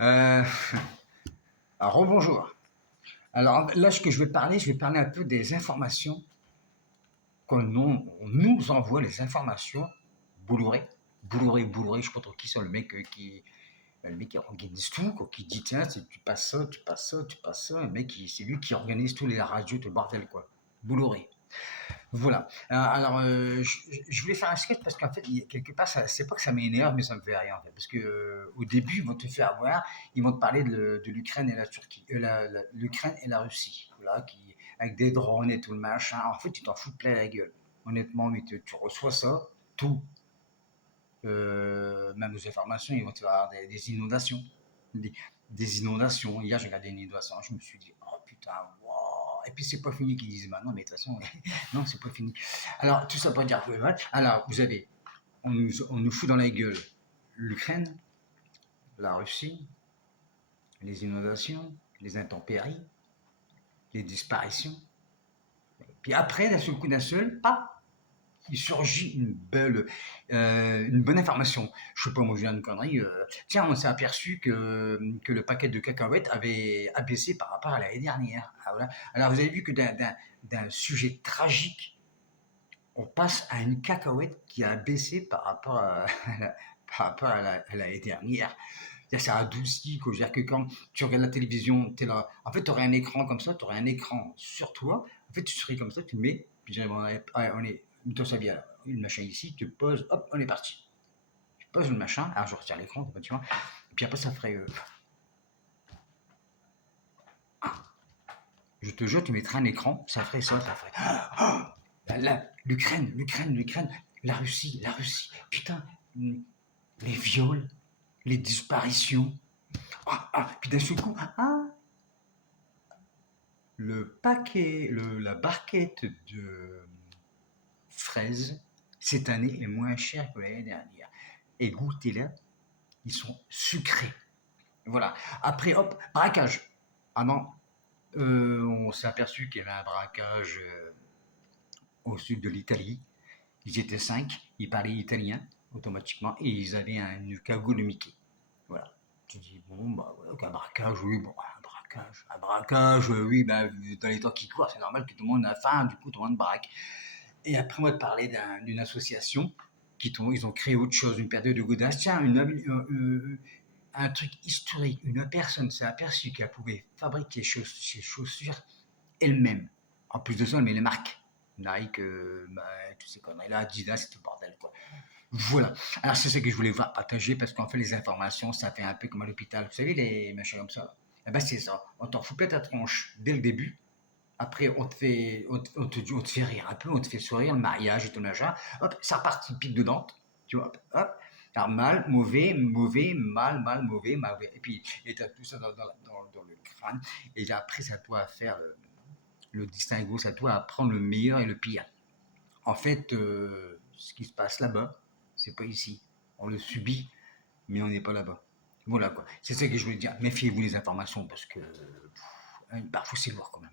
Euh, alors, rebonjour. Alors là, ce que je vais parler un peu des informations on nous envoie les informations Bolloré. Bolloré, je sais pas trop qui c'est le mec qui organise tout, quoi, qui dit tiens, tu passes ça, tu passes ça, tu passes ça. Le mec, c'est lui qui organise tous les radios, tout le bordel, quoi. Bolloré. Voilà. Alors, je voulais faire un sketch parce qu'en fait, quelque part, c'est pas que ça m'énerve, mais ça me fait rien. En fait, parce que au début, ils vont te faire voir, ils vont te parler de l'Ukraine et la Turquie, l'Ukraine et la Russie, voilà, avec des drones et tout le machin. En fait, tu t'en fous de plein la gueule. Honnêtement, mais tu reçois ça, tout, même aux informations, ils vont te faire des inondations, des, des inondations. Hier, j'ai regardé une inondation, je me suis dit, oh putain, wow. Et puis c'est pas fini qu'ils disent, bah non, mais de toute façon, non, c'est pas fini. Alors, tout ça pour dire, alors, vous avez, on nous fout dans la gueule l'Ukraine, la Russie, les inondations, les intempéries, les disparitions. Puis après, d'un seul coup, d'un seul, pas, il surgit une bonne information. Je sais pas, moi je viens de connerie. Tiens, on s'est aperçu que le paquet de cacahuètes avait abaissé par rapport à l'année dernière. Ah, voilà. Alors vous avez vu que d'un sujet tragique, on passe à une cacahuète qui a baissé par rapport par rapport à l'année dernière. Ça adoucit, quoi. C'est-à-dire que quand tu regardes la télévision, t'es là. En fait, tu aurais un écran comme ça, tu aurais un écran sur toi. En fait, tu serais comme ça, tu le mets, puis on est, toi ça vient, le machin ici, tu poses, hop, on est parti. Tu poses le machin, alors je retire l'écran, tu vois, et puis après ça ferait, je te jure, tu mettrais un écran, ça ferait ça, ça ferait, l'Ukraine, la Russie, putain, les viols, les disparitions, puis d'un seul coup, la barquette de fraises, cette année, est moins chère que l'année dernière. Et goûtez-la, ils sont sucrés. Voilà. Après, hop, braquage. Ah non, on s'est aperçu qu'il y avait un braquage au sud de l'Italie. Ils étaient 5, ils parlaient italien automatiquement et ils avaient une cagoule de Mickey. Voilà. Tu dis, bon, bah, voilà, un braquage, oui, bon, un braquage, oui, bah, dans les temps qui courent, c'est normal que tout le monde a faim, du coup, tout le monde braque. Et après, moi, de parler d'une association ils ont créé autre chose, une période de godage. Tiens, un truc historique. Une personne s'est aperçue qu'elle pouvait fabriquer ses chaussures elle-même. En plus de ça, elle met les marques. Nike, bah, tous ces conneries-là, Adidas, c'est tout le bordel, quoi. Voilà. Alors, c'est ça que je voulais voir partager parce qu'en fait, les informations, ça fait un peu comme à l'hôpital. Vous savez, les machins comme ça. Eh ben, c'est ça. On t'en fout plein ta tronche dès le début. Après, on te fait rire un peu, on te fait sourire, le mariage et tout le machin. Hop, ça repartit, pique dedans. Tu vois, hop. Alors, mal, mauvais, mal, mauvais, mauvais. Et puis, et t'as tout ça dans le crâne. Et après, ça doit faire le distinguo, ça doit prendre le meilleur et le pire. En fait, ce qui se passe là-bas, c'est pas ici. On le subit, mais on n'est pas là-bas. Voilà quoi. C'est ça que je voulais dire. Méfiez-vous des informations parce que bah, faut s'y voir quand même.